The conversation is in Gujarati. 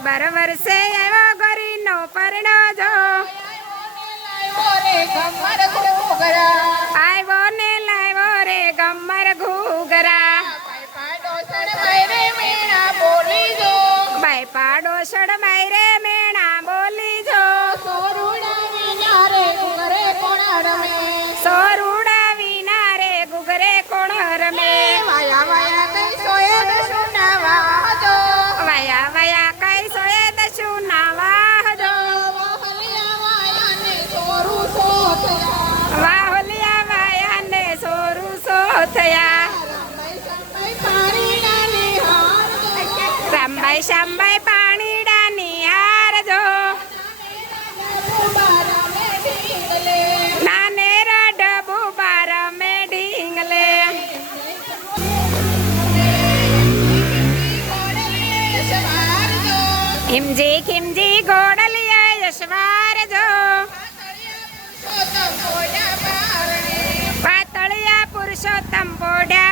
બર વર્ષે આવ્યો ગરીનો પરણો જો આવ્યો ને લાવ્યો રે ગમર ઘૂઘરા બાઈ પાડો સડમાઈ રે મેણા બોલી જો સોરુડા વિના રે ગુગરે કોણ રમે વાયા વાયા કઈ સોએ દશું નાવા જો વાહલિયા વાયા ને સોરું સો થયા રામભાઈ શ્યામભાઈ પાણીડા નિહાર જો નાને રડબુ બાર મે ઢીંગલે ખીમજી ખીમજી ગોડલિયા યશવાર જો પાતળિયા પુરુષોત્તમ પોઢ્યા